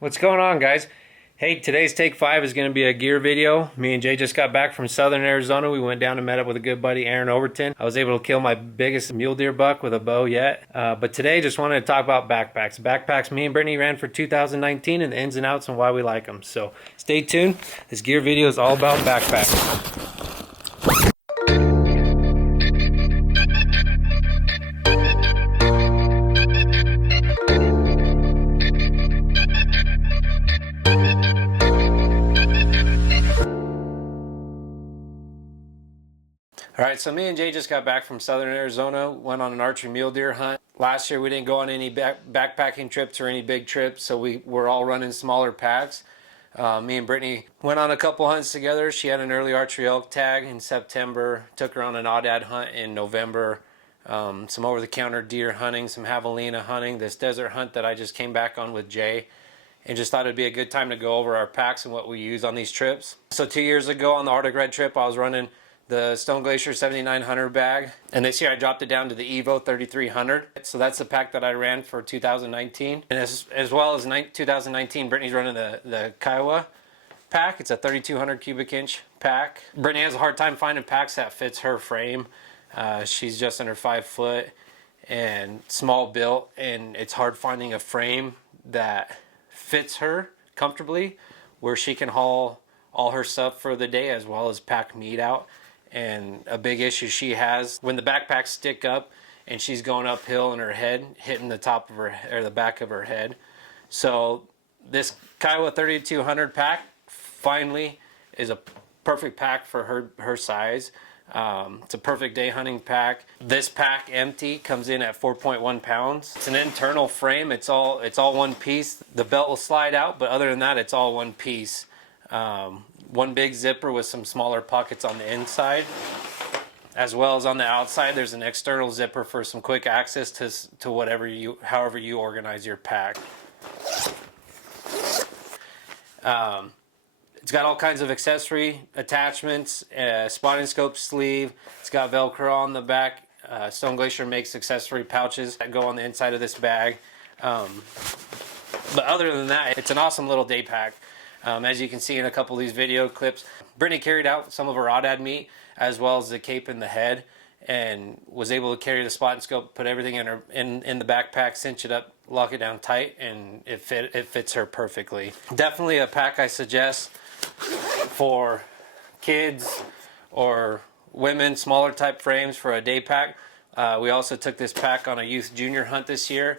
What's going on, guys? Hey, today's take 5 is going to be a gear video. Me and Jay just got back from southern Arizona. We went down and met up with a good buddy, Aaron Overton. I was able to kill my biggest mule deer buck with a bow yet. But today, just wanted to talk about backpacks. Backpacks me and Brittany ran for 2019 and the ins and outs and why we like them. So stay tuned. This gear video is all about backpacks. All right, so me and Jay just got back from southern Arizona, went on an archery mule deer hunt. Last year we didn't go on any backpacking trips or any big trips, so we were all running smaller packs. Me and Brittany went on a couple hunts together. She had an early archery elk tag in September, took her on an aoudad hunt in November, some over-the-counter deer hunting, some javelina hunting, this desert hunt that I just came back on with Jay, and just thought it'd be a good time to go over our packs and what we use on these trips. So 2 years ago on the Arctic Red trip, I was running the Stone Glacier 7900 bag, and this year I dropped it down to the Evo 3300. So that's the pack that I ran for 2019, and as well as 2019, Brittany's running the Kiowa pack. It's a 3200 cubic inch pack. Brittany has a hard time finding packs that fits her frame. She's just under 5 foot and small built, and it's hard finding a frame that fits her comfortably where she can haul all her stuff for the day as well as pack meat out. And a big issue she has when the backpacks stick up and she's going uphill and her head hitting the top of her or the back of her head. So this Kiowa 3200 pack finally is a perfect pack for her size. It's a perfect day hunting pack. This pack empty comes in at 4.1 pounds. It's an internal frame. It's all one piece. The belt will slide out, but other than that, it's all one piece. One big zipper with some smaller pockets on the inside, as well as on the outside. There's an external zipper for some quick access to however you organize your pack. It's got all kinds of accessory attachments, spotting scope sleeve. It's got Velcro on the back. Stone Glacier makes accessory pouches that go on the inside of this bag. But other than that, it's an awesome little day pack. As you can see in a couple of these video clips, Brittany carried out some of her aoudad meat as well as the cape and the head, and was able to carry the spot and scope, put everything in the backpack, cinch it up, lock it down tight, and it fits her perfectly. Definitely a pack I suggest for kids or women, smaller type frames for a day pack. We also took this pack on a youth junior hunt this year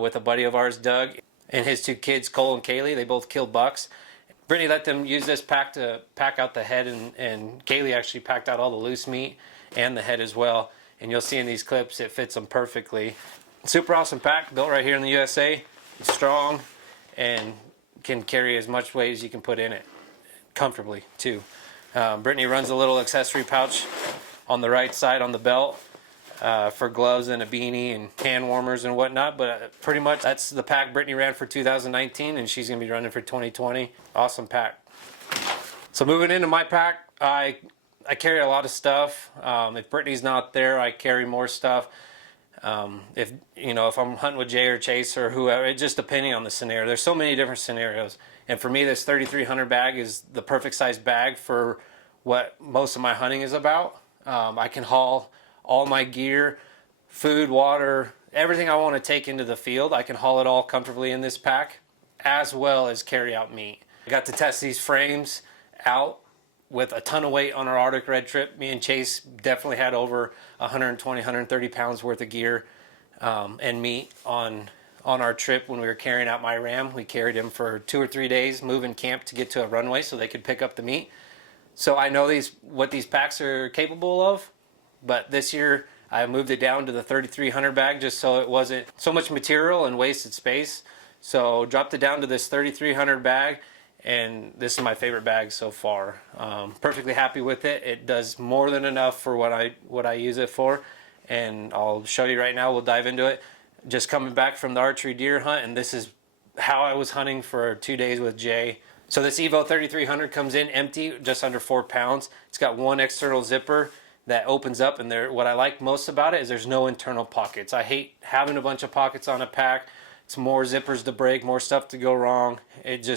with a buddy of ours, Doug, and his 2 kids, Cole and Kaylee. They both killed bucks. Brittany let them use this pack to pack out the head, and Kaylee actually packed out all the loose meat and the head as well. And you'll see in these clips it fits them perfectly. Super awesome pack, built right here in the USA. It's strong and can carry as much weight as you can put in it comfortably too. Brittany runs a little accessory pouch on the right side on the belt for gloves and a beanie and hand warmers and whatnot, but pretty much that's the pack Brittany ran for 2019, and she's going to be running for 2020. Awesome pack. So moving into my pack, I carry a lot of stuff. If Brittany's not there, I carry more stuff. If I'm hunting with Jay or Chase or whoever, it just depending on the scenario. There's so many different scenarios, and for me, this 3300 bag is the perfect size bag for what most of my hunting is about. I can haul all my gear, food, water, everything I want to take into the field. I can haul it all comfortably in this pack, as well as carry out meat. I got to test these frames out with a ton of weight on our Arctic Red trip. Me and Chase definitely had over 120, 130 pounds worth of gear and meat on our trip when we were carrying out my ram. We carried him for 2 or 3 days, moving camp to get to a runway so they could pick up the meat. So I know what these packs are capable of. But this year I moved it down to the 3300 bag just so it wasn't so much material and wasted space. So dropped it down to this 3300 bag, and this is my favorite bag so far. Perfectly happy with it. It does more than enough for what I use it for, and I'll show you right now. We'll dive into it. Just coming back from the archery deer hunt, and this is how I was hunting for 2 days with Jay. So this Evo 3300 comes in empty, just under 4 pounds. It's got one external zipper that opens up, and what I like most about it is there's no internal pockets. I hate having a bunch of pockets on a pack. It's more zippers to break, more stuff to go wrong. It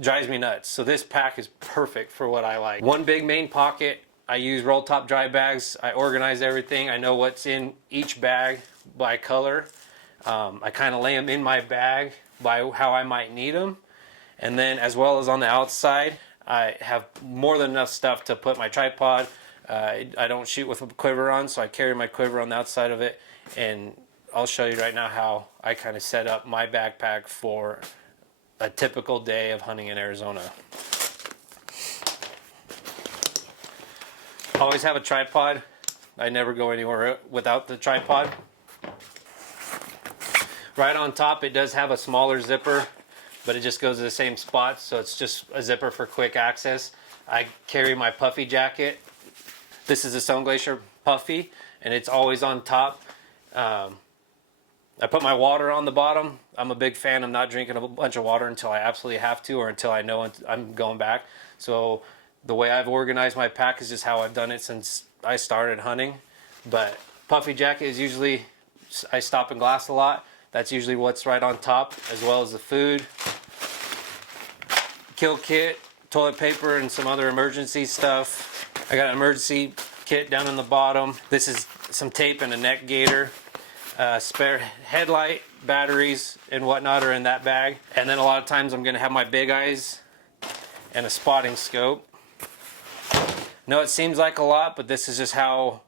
drives me nuts. So this pack is perfect for what I like. One big main pocket. I use roll top dry bags. I organize everything. I know what's in each bag by color. I kind of lay them in my bag by how I might need them. And then as well as on the outside, I have more than enough stuff to put my tripod. I don't shoot with a quiver on, so I carry my quiver on the outside of it. And I'll show you right now how I kind of set up my backpack for a typical day of hunting in Arizona. Always have a tripod. I never go anywhere without the tripod. Right on top, it does have a smaller zipper, but it just goes to the same spot, so it's just a zipper for quick access. I carry my puffy jacket. This is a Stone Glacier puffy, and it's always on top. I put my water on the bottom. I'm a big fan of not drinking a bunch of water until I absolutely have to, or until I know I'm going back. So the way I've organized my pack is just how I've done it since I started hunting. But puffy jacket is usually, I stop and glass a lot. That's usually what's right on top, as well as the food, kill kit, toilet paper, and some other emergency stuff. I got an emergency kit down in the bottom. This is some tape and a neck gaiter. Spare headlight, batteries, and whatnot are in that bag. And then a lot of times I'm going to have my big eyes and a spotting scope. No, it seems like a lot, but this is just how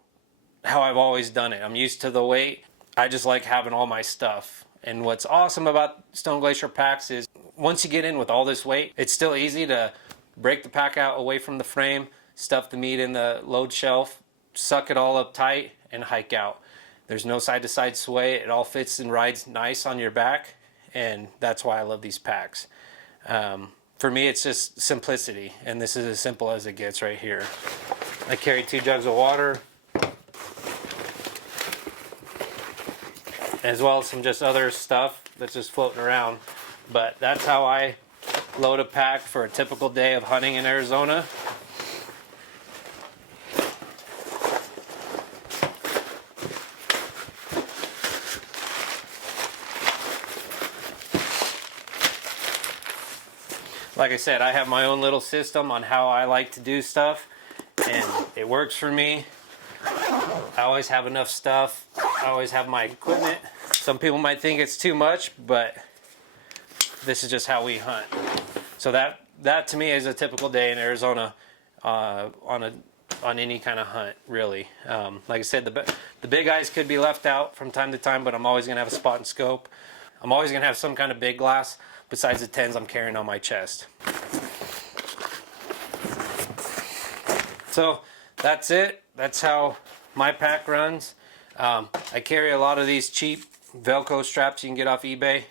I've always done it. I'm used to the weight. I just like having all my stuff. And what's awesome about Stone Glacier packs is once you get in with all this weight, it's still easy to break the pack out away from the frame, stuff the meat in the load shelf, suck it all up tight, and hike out. There's no side-to-side sway. It all fits and rides nice on your back, and that's why I love these packs. For me, it's just simplicity, and this is as simple as it gets right here. I carry 2 jugs of water, as well as some just other stuff that's just floating around. But that's how I load a pack for a typical day of hunting in Arizona. Like I said, I have my own little system on how I like to do stuff, and it works for me. I always have enough stuff. I always have my equipment. Some people might think it's too much, but this is just how we hunt. So that to me is a typical day in Arizona on any kind of hunt, really. Like I said, the big eyes could be left out from time to time, but I'm always going to have a spot and scope. I'm always going to have some kind of big glass besides the 10s I'm carrying on my chest. So that's it. That's how my pack runs. I carry a lot of these cheap Velcro straps you can get off eBay.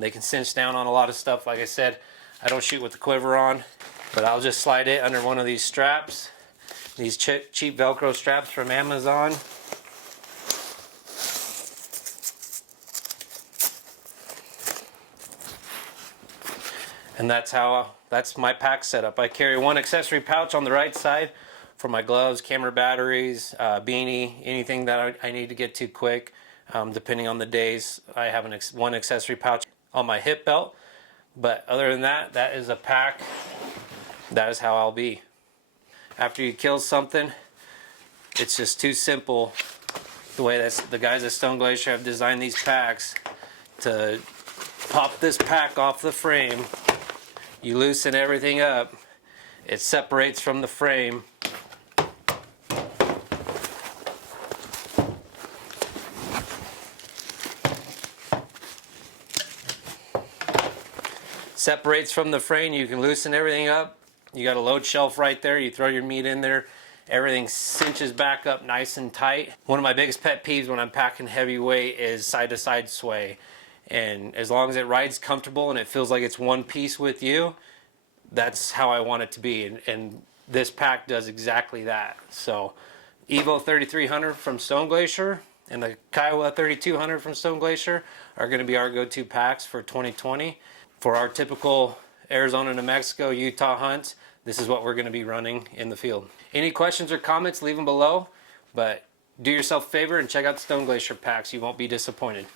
They can cinch down on a lot of stuff. Like I said, I don't shoot with the quiver on, but I'll just slide it under one of these straps. These cheap Velcro straps from Amazon. And that's my pack setup. I carry one accessory pouch on the right side for my gloves, camera batteries, beanie, anything that I need to get to quick. Depending on the days, I have one accessory pouch on my hip belt. But other than that, that is a pack. That is how I'll be. After you kill something, it's just too simple. The way the guys at Stone Glacier have designed these packs to pop this pack off the frame. You loosen everything up. It separates from the frame. Separates from the frame. You can loosen everything up. You got a load shelf right there. You throw your meat in there. Everything cinches back up nice and tight. One of my biggest pet peeves when I'm packing heavy weight is side-to-side sway. And as long as it rides comfortable and it feels like it's one piece with you, that's how I want it to be. And this pack does exactly that. So Evo 3300 from Stone Glacier and the Kiowa 3200 from Stone Glacier are going to be our go-to packs for 2020. For our typical Arizona, New Mexico, Utah hunts, this is what we're going to be running in the field. Any questions or comments, leave them below. But do yourself a favor and check out the Stone Glacier packs. You won't be disappointed.